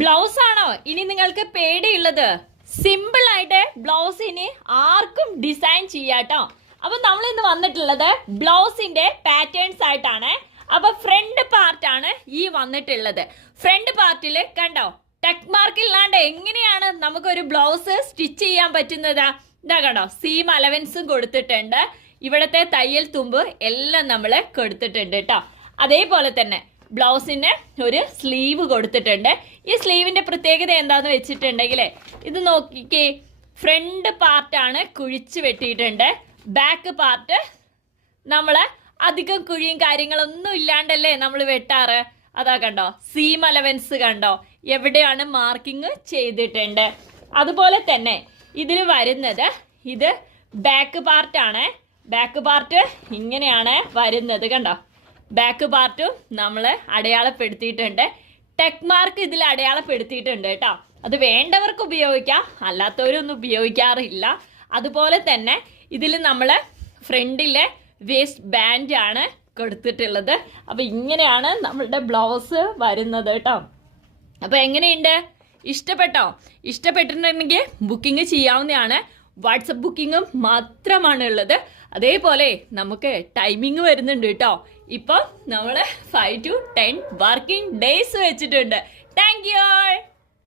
Blouse ആണോ ഇനി നിങ്ങൾക്ക് പേടിയുള്ളത് സിമ്പിൾ ആയിട്ട് ബ്ലൗസ് ഇനി ആർക്കും ഡിസൈൻ ചെയ്യാട്ടോ. അപ്പൊ നമ്മൾ ഇന്ന് വന്നിട്ടുള്ളത് ബ്ലൗസിന്റെ പാറ്റേൺസ് ആയിട്ടാണ്. അപ്പൊ ഫ്രണ്ട് പാർട്ടാണ് ഈ വന്നിട്ടുള്ളത്. ഫ്രണ്ട് പാർട്ടിൽ കണ്ടോ? ടെക് മാർക്ക് ഇല്ലാണ്ട് എങ്ങനെയാണ് നമുക്കൊരു ബ്ലൗസ് സ്റ്റിച്ച് ചെയ്യാൻ പറ്റുന്നത്? ഇതാ കണ്ടോ? സീം അലവൻസും കൊടുത്തിട്ടുണ്ട്. ഇവിടത്തെ തയ്യൽ തുമ്പ് എല്ലാം നമ്മൾ കൊടുത്തിട്ടുണ്ട് കേട്ടോ അതേപോലെ തന്നെ ബ്ലൗസിന് ഒരു സ്ലീവ് കൊടുത്തിട്ടുണ്ട്. ഈ സ്ലീവിന്റെ പ്രത്യേകത എന്താന്ന് വെച്ചിട്ടുണ്ടെങ്കിൽ ഇത് നോക്കിക്കേ ഫ്രണ്ട് പാർട്ടാണ് കുഴിച്ച് വെട്ടിയിട്ടുണ്ട്. ബാക്ക് പാർട്ട് നമ്മൾ അധികം കുഴിയും കാര്യങ്ങളൊന്നും ഇല്ലാണ്ടല്ലേ നമ്മൾ വെട്ടാറ്? അതാ കണ്ടോ സീം അലവൻസ് കണ്ടോ? എവിടെയാണ് മാർക്കിംഗ് ചെയ്തിട്ടുണ്ട്. അതുപോലെ തന്നെ ഇതിൽ വരുന്നത് ഇത് ബാക്ക് പാർട്ടാണ് ബാക്ക് പാർട്ട് ഇങ്ങനെയാണ് വരുന്നത് കണ്ടോ? ബാക്ക് പാർട്ടും നമ്മൾ അടയാളപ്പെടുത്തിയിട്ടുണ്ട്. ടെക് മാർക്ക് ഇതിൽ അടയാളപ്പെടുത്തിയിട്ടുണ്ട് കേട്ടോ. അത് വേണ്ടവർക്ക് ഉപയോഗിക്കാം അല്ലാത്തവരൊന്നും ഉപയോഗിക്കാറില്ല. അതുപോലെ തന്നെ ഇതിൽ നമ്മൾ ഫ്രണ്ടിലെ വേസ്റ്റ് ബാൻഡ് ആണ് കൊടുത്തിട്ടുള്ളത്. അപ്പൊ ഇങ്ങനെയാണ് നമ്മളുടെ ബ്ലൗസ് വരുന്നത് കേട്ടോ. അപ്പോൾ എങ്ങനെയുണ്ട്? ഇഷ്ടപ്പെട്ടോ? ഇഷ്ടപ്പെട്ടിട്ടുണ്ടെങ്കിൽ ബുക്കിംഗ് ചെയ്യാവുന്നതാണ്. വാട്സപ്പ് ബുക്കിങ്ങും മാത്രമാണ് ഉള്ളത്. അതേപോലെ നമുക്ക് ടൈമിങ് വരുന്നുണ്ട് കേട്ടോ. ഇപ്പം നമ്മൾ five two ten working days വെച്ചിട്ടുണ്ട്. Thank you